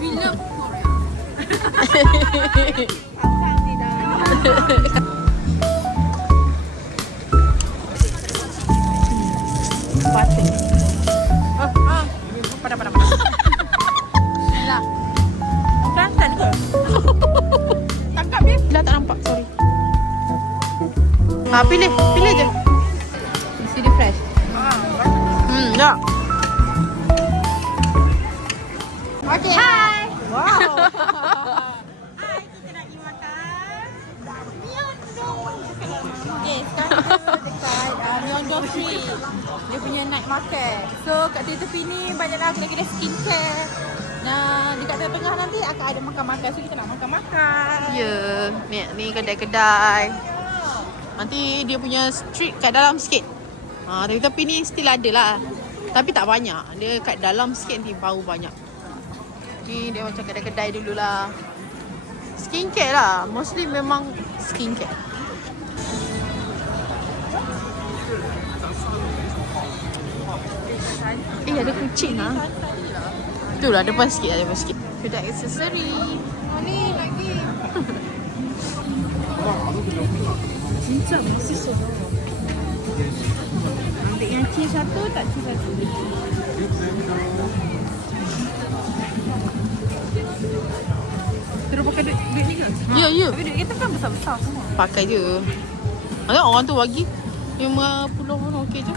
We love Korea. Batik. Pada. Lah. Kelantan ke? Tangkap dia. Dah tak nampak, sorry. Pilih je. Isi dia fresh. Ya. Okay. Hai. Wow. Hai, kita nak pergi makan. Myeongdong. Okay, sekarang kita dekat Myeongdong Street. Dia punya night market. So, kat tepi ni banyaklah kedai-kedai skincare. Nah, dekat tengah nanti akan ada makan-makan. So, kita nak makan-makan. Ya, ni kedai-kedai. Nanti dia punya street kat dalam sikit. Tapi ni still ada lah. Tapi tak banyak. Dia kat dalam sikit nanti baru banyak. Ni dia macam kedai-kedai dululah. Skincare lah. Mostly memang skincare. Ada kucing lah. Itulah depan sikit. Kedai aksesori. Ni lagi. Cinta masih sedap. Ambil yang cheese satu, tak cheese satu. Terus pakai duit ni ke? Ya. Tapi duit kita kan besar-besar semua. Pakai je. Ada orang tu bagi 50 pun okey je.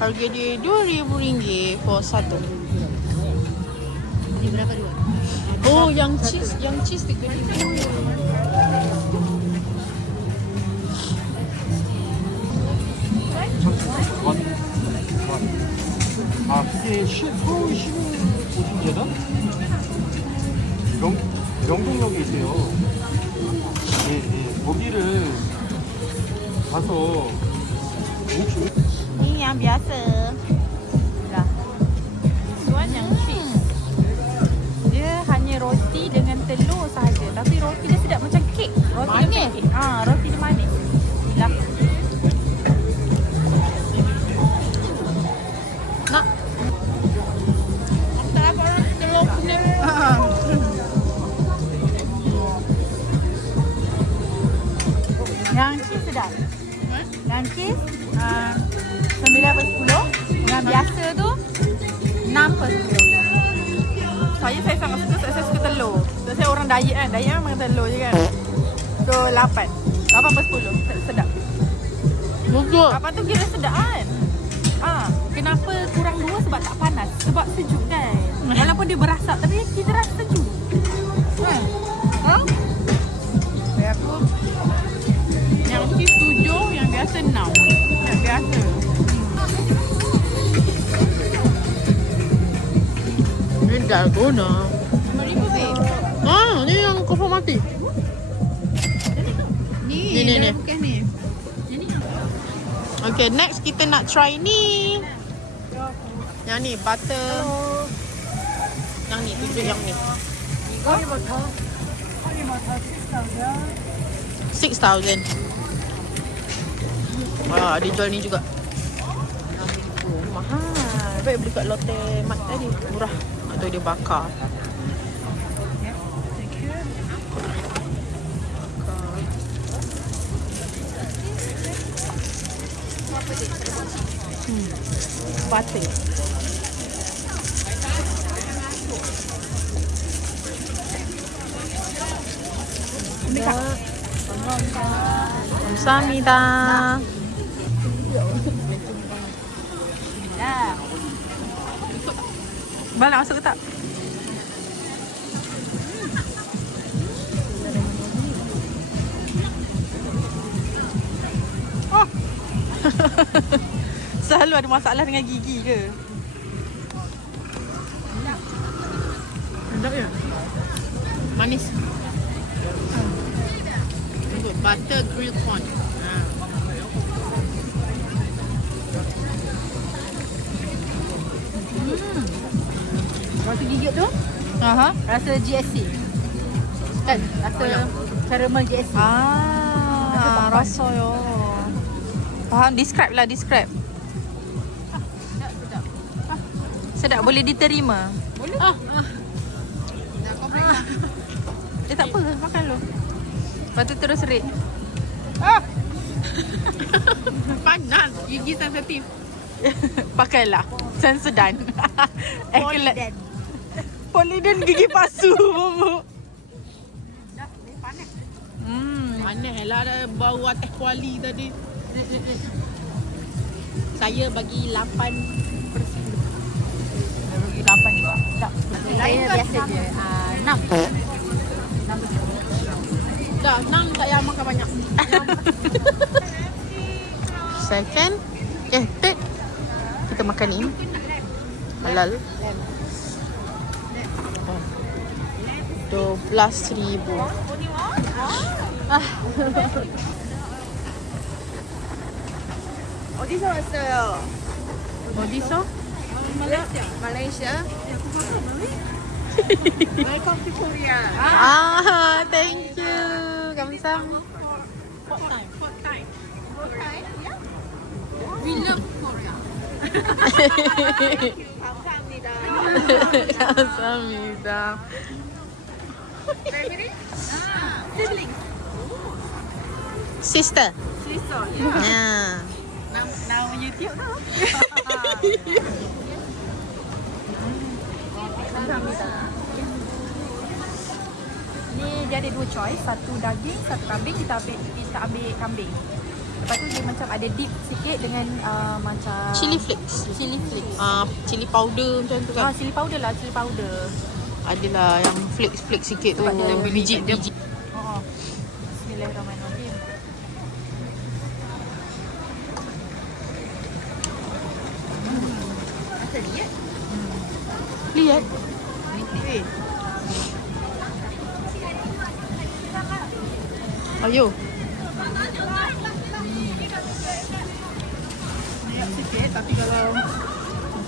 Harga dia RM2,000 for satu. Ni berapa dua? Oh, yang cheese RM3,000. 그게 서울시는 보신제다? 명동역에 있어요. 예. 거기를 가서 Ni yang biasa. Lah. Tuan yang cheese. Dia hanya roti dengan telur sahaja. Tapi roti dia sedap macam kek. Roti Manis? Dia roti dia manis. Lah. Nak? Tak apa orang telur punya. Yang cheese sedap. Yang cheese 9/10. Yang biasa tu 6/10. Saya sangat suka sebab saya suka telur. Sebab saya orang diet kan. Diet memang telur je kan. So 8/10. Sedap. Betul. Apa tu kira sedap kan? Kenapa kurang 2 sebab tak panas. Sebab sejuk kan. Walaupun dia berasap tapi kita rasa sejuk. Aku yang cheese 7, yang biasa 6. Yang biasa. Ini dalgona. RM5. Ni yang kau mati. Ni. Bukan ni. Okay, next kita nak try ni. Yang ni, butter. Yang ni, tunjuk yang ni. 6,000. Wah, dia jual ni juga. Mahal. Baik beli kat Lotte Mart tadi. Murah. Atau dia bakar. Butter. 감사합니다. Balik masuk ke tak? Selalu ada masalah dengan gigi ke? Sedap ya? Manis. Butter grilled corn. Rasa gigit tu? Rasa GSC. Kan? Rasa caramel GSC. rasa yo. Faham? Describe lah, describe. Sedap. Sedap, boleh diterima? Boleh. makan lu. Lepas tu terus red. Panas. Gigi sensitif. Pakailah. Sensodyne. Polydent. Polydent gigi palsu. Bobo. Dah, ni panas. Aneh lah ada bau atas kuali tadi. Saya bagi 8%. Saya bagi 8 juga. Tak. Saya biasa je. 6. Dah, 6 tak payah makan banyak. Second. Third. Kita makan ni. Halal. 12,000. Odisha Hotel. Odisha? Malaysia. Welcome to Korea. Thank you. Kamsahamnida. Fourth time. Yeah. We love Korea. 감사합니다. Kamsahamnida. Family? Siblings. Sister. Sister. Yeah. Yeah. Now YouTube tau. Ni dia ada 2 choice, satu daging, satu kambing. Kita ambil kambing. Lepas tu dia macam ada dip sikit dengan macam Chili flakes. chili flakes. Chili powder macam tu kan. Chili powder lah, chili powder. Adalah yang flakes sikit tu. Sebab dia Biji-biji. Bismillahirrahmanirrahim. Lihat. Ayo. Banyak sikit tapi kalau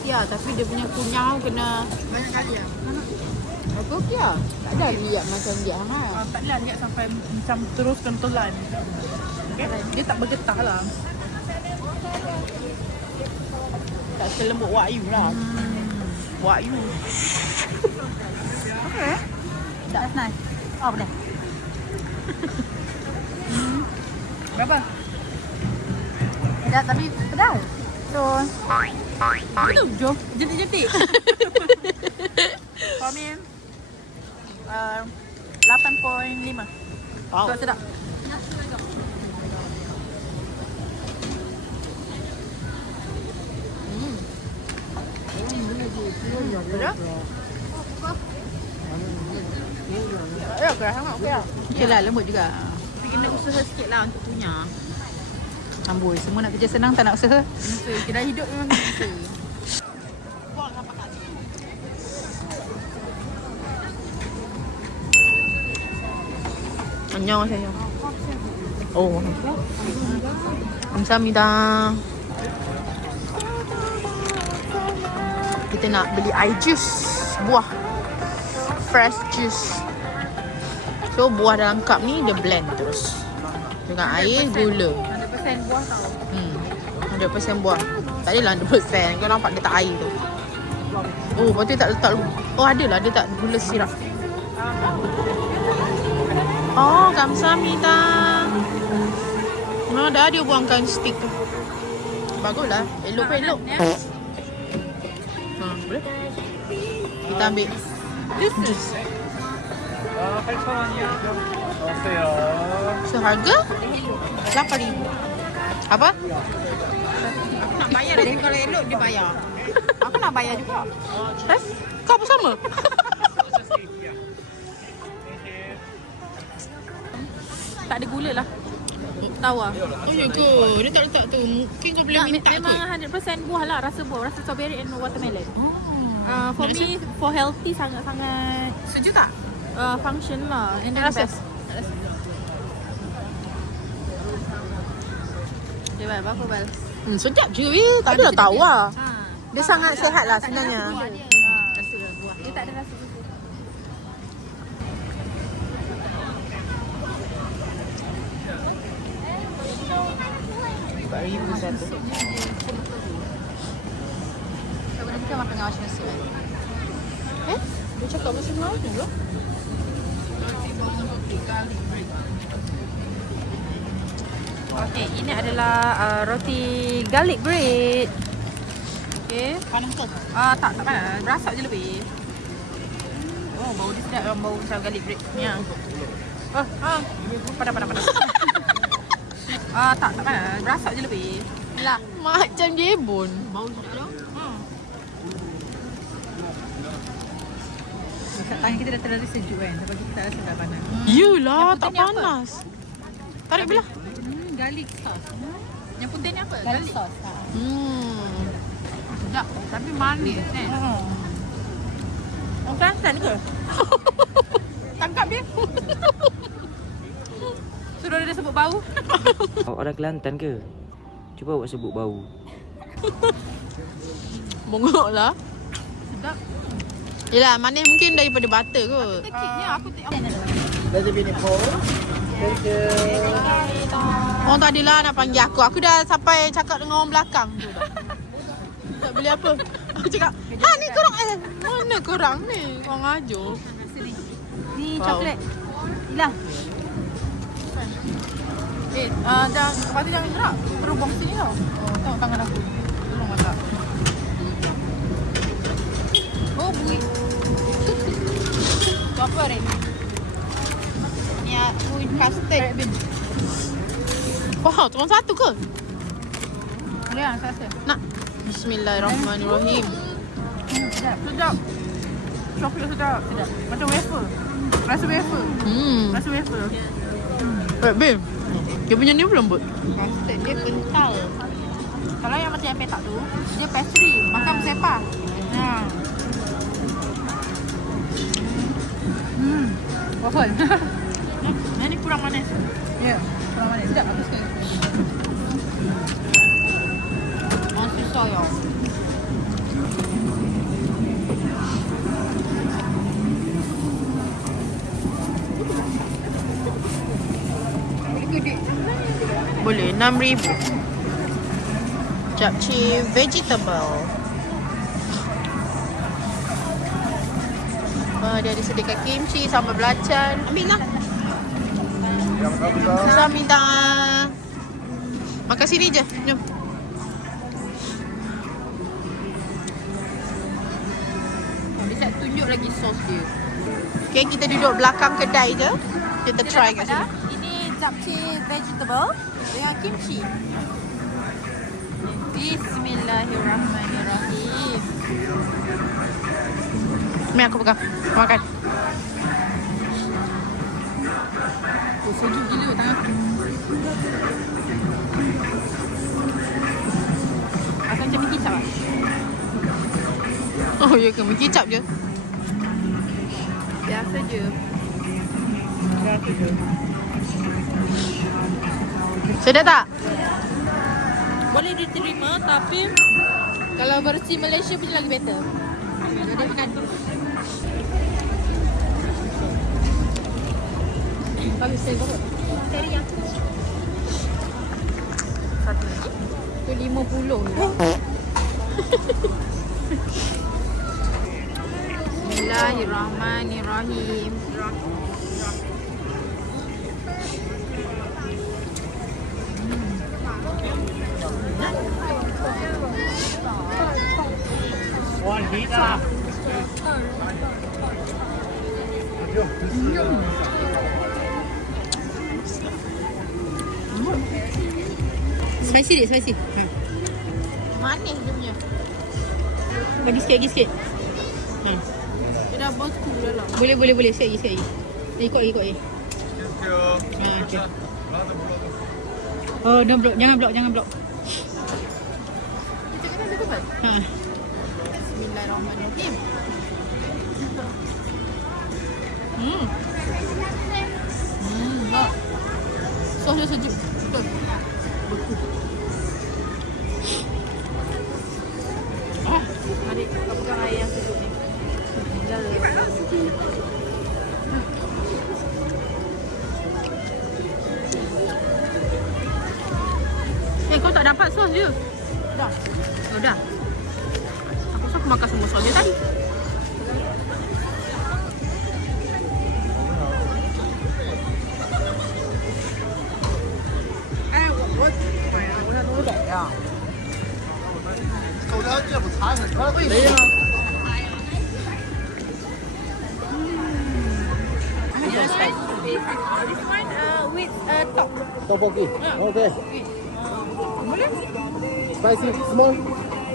Ya, tapi dia punya kunyah kena banyak kali lah. apa okey lah. Tak ada lihat macam dia hangat. Tak adalah lihat sampai macam teruskan telan. Okay. Dia tak bergetah lah. Tak selembut Wahyu lah. Wahyu. Okay. That's nice. Oh, boleh. Berapa? Pedas tapi pedas. So, itu jom. Jentik-jentik. For me, 8.5. Wow. So, sedap. Sedap? Ya, kerasa sangat okey lah. Okey lah, lembut juga. Tapi kena usaha sikit lah untuk kunyah. Amboi, semua nak kerja senang tak nak usaha. Kedai hidup memang bisa. 안녕하세요. Oh. 감사합니다. Kita nak beli air juice, buah. Fresh juice. So buah dalam cup ni dia blend terus. Dengan air, gula. 100% buah tau. 100% buah. Tak adalah 100%. Kau nampak dia tak air tu. Oh, lepas tu dia tak letak. Oh, adalah dia tak gula sirap. Oh, kamsahamnida. Oh, dah dia buangkan stick tu. Baguslah. Elok pun elok. Boleh? Kita ambil juice. 8,000원이요. 넣었어요. Seharga 8,000. Apa? Aku nak bayar dia. Kalau elok dia bayar. Aku nak bayar juga. Kau pun sama? Tak ada gula lah. Tawar. Oh ya ke? Dia tak letak tu. Mungkin kau boleh minta Memang tu. 100% buah lah. Rasa buah. Rasa strawberry and watermelon. For me, for healthy sangat-sangat Sejuk tak? function lah. And then Rasa? best. Dia Bal, berapa Bal? Sedap je ya. Tak adalah tawar. Ha. Dia sangat sihat lah sebenarnya. Dia tak ada rasa buah. RM4,000 satu. Tak boleh kita makan dengan wash nasi kan? Dia cakap bahasa Melayu lah. Okay, ini adalah roti garlic bread. Okay. Panas ke? Tak panas. Berasak je lebih. Oh, bau dia sedap. Bau macam garlic bread. Ya. Panas. Tak panas. Berasak je lebih. Lah, macam jebon. Bau sedap tu. Tangan kita dah terlalu sejuk kan. Sebab kita tak rasa dah panas. Yelah, Yang tak putih ni apa? panas. Tarik belah. Garlic sauce. Yang putih ni apa? Garlic sauce. Sedap. Tapi manis kan? Orang Kelantan ke? Tangkap dia. Suruh dia sebut bau. Awak orang Kelantan ke? Cuba awak sebut bau. Bongok lah. Sedap. Yelah, manis mungkin daripada butter kot. Keknya aku tengok. Orang tak adalah nak panggil aku. Aku dah sampai cakap dengan orang belakang tu dah. Tak beli apa. Aku cakap, ni korang mana korang ni? Korang ajuk. Ni Wow. coklat. Hilang. Lepas tu jangan gerak. Terus buang sini tau. Tengok tangan aku. Tolong masak. Oh, bunyi. Tu apa Ren? Ni custard. Wow, turun satu ke? Boleh lah, saya rasa. Nak. Bismillahirrahmanirrahim. Sedap. Coklat sedap. Macam wafer. Rasa wafer. Rasa wafer. Babe, dia punya ni belum buat. Custard dia kental. Kalau yang macam yang petak tu, dia pastry. Makan bersepah. Waffle. Yang ni kurang manis. Ya, kurang manis. Sedap, aku suka. Susah ya. Boleh, 6,000. Japchae vegetable. Dia ada sediakan kimchi, sambal belacan. Ambil lah. Susah minta. Makan sini je. Jom. Dia tunjuk lagi sos dia. Okay, kita duduk belakang kedai je. Kita try kat sini. Ini japchae vegetable dengan kimchi. Bismillahirrahmanirrahim. Mari aku pegang. Makan. Oh, sejuk gila tangan aku. Rasa macam mi kicap lah. Oh, ya ke? Mi kicap je. Biasa je. Sedap tak? Boleh diterima tapi kalau versi Malaysia punya lagi better. Dia makan. Bagus saya berapa? Teriyaki. Satu lagi. Tu 50 je. Bismillahirrahmanirrahim. Spicy dia, spicy. Manis dia punya. Bagi sikit, lagi sikit. Dia dah bosku dalam. Boleh. Sikit lagi. Ikut lagi. Okay. Oh, don't block. Jangan block. Kita kena ada apa? Bismillahirrahmanirrahim. Sos dia sejuk. Betul. Beku. Adik, kau pegang air yang sejuk ni. Kau tak dapat sos je. Dah. Oh, dah. Aku rasa aku makan semua sos dia tadi. This one with top. Tteokbokki. Okay. Boleh? Spicy, small.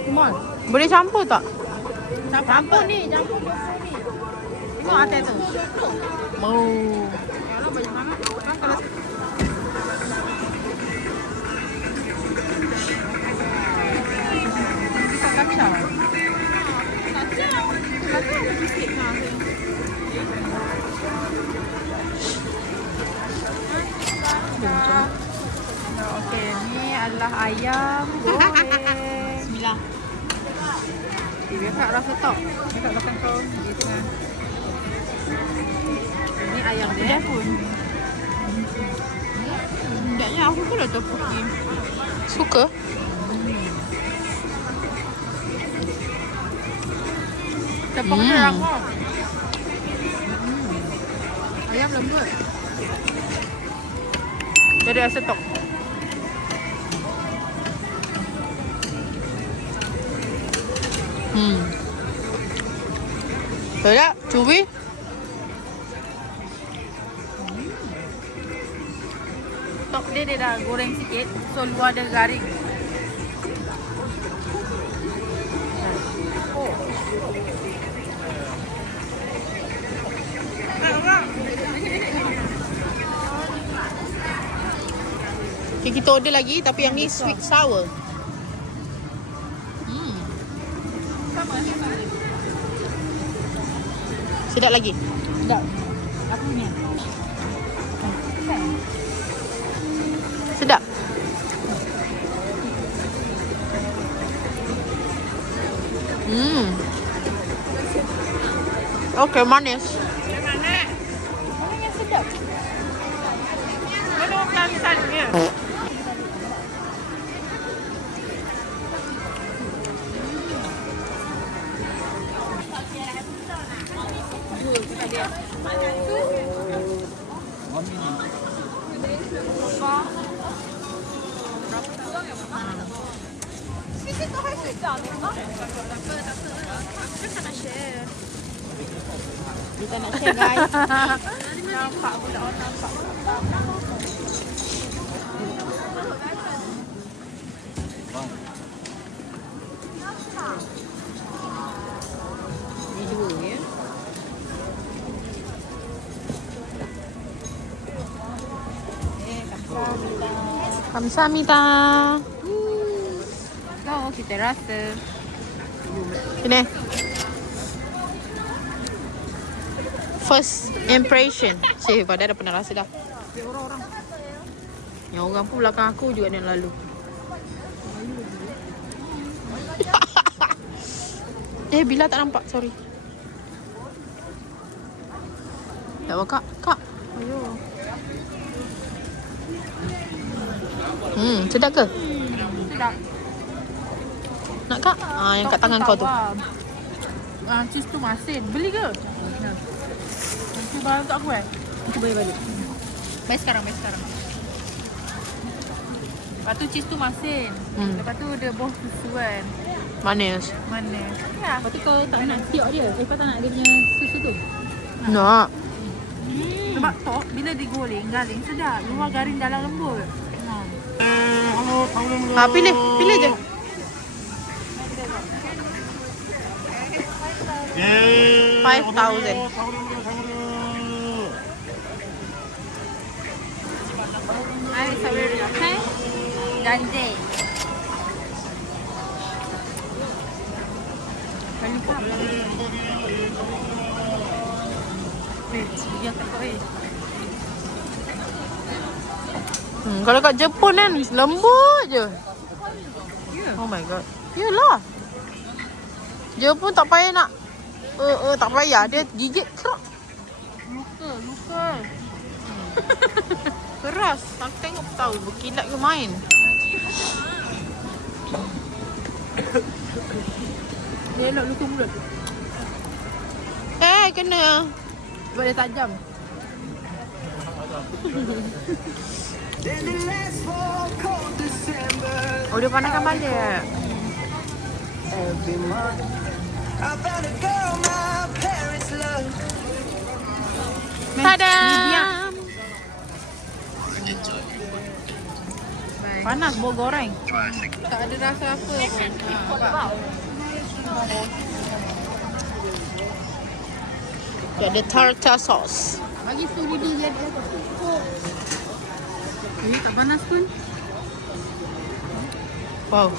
Small. Boleh campur tak? Campur ni, campur ni. Tengok atas tu. Mau. Kalau banyak sangat, kan kalau kita kacau. Kacau sikit lah. Okey, ni adalah ayam goreng. Bismillah. Dia kat rasa top. Dia kat belakang kau. Dia tengah. Ini ayam dia pun. Hendaknya aku pun dah tteokbokki. Suka? Tepung dia rangup. Ayam lembut. Dia ada rasa tok. Sedap, cubi. Top dia dah goreng sikit. So luar dia garing. Oh. Okay, kita order lagi tapi yang ni sweet sour. Sedap lagi. Sedap. Aku ni. Sedap. Okay, manis. Mana yang sedap? Mana kalisannya? Kita nak share guys. Nampak pula orang nampak. Ni dua ya. Kamsahamnida. Kau kita rasa. Sini. First impression. Cik, pada dah pernah rasa dah. Orang-orang. Yang orang pun belakang aku juga yang lalu. Bila tak nampak, sorry. Tak apa kak? Kak. Ayo. Sedap ke? Sedap. Nak kak? Yang kat tangan kau tu. Cheese tu masin. Beli ke? Cuba untuk aku Cuba balik. Baik sekarang. Lepas tu cheese tu masin. Lepas tu dia buah susu kan. Manis. Manis. Ya. Lepas tu kau tak nak siok dia? Kau tak nak dia punya susu tu? Hmm. Nak. Sebab top bila digoreng garing sedap. Luar garing dalam lembut. Pilih je. $5,000. Air sabar okay? Gande. Lollipop. Dia tak kau Kalau kat Jepun kan lembut je. Oh my god. Yelah. Jepun tak payah nak tak payah dia gigit kerak. Luka. Keras. Aku tengok tahu berkilat ke main. Dia elok luka mulut. Kena. Sebab dia tajam. Oh dia panaskan balik. Tada! Panas bau goreng. Tak ada rasa apa pun. Dia ada tartar sauce. Bagi tu dia ada. Ini tak panas pun. Wow.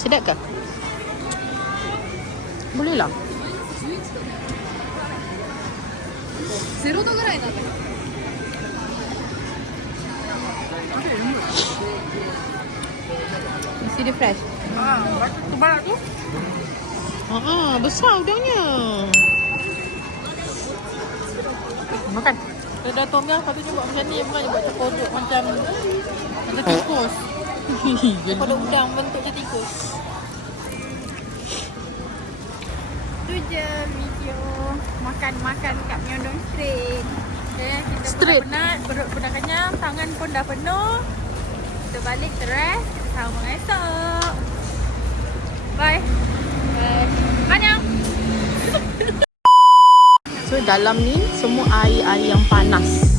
Sedap ke? Boleh lah. 0度ぐらいだった。 Mesti dia fresh. Tebal tu. Besar udangnya. Makan. Dia dah tom yum, patutnya buat macam ni. Bukan buat terkodok macam tikus. Kodok udang bentuk macam tikus. Tu je video makan-makan kat Myeongdong Street. Okay, kita Street. pun dah penat, perut pun dah kenyang, tangan pun dah penuh. Kita balik rest, sambung esok. Bye. Bye. Annyeong. So dalam ni semua air-air yang panas.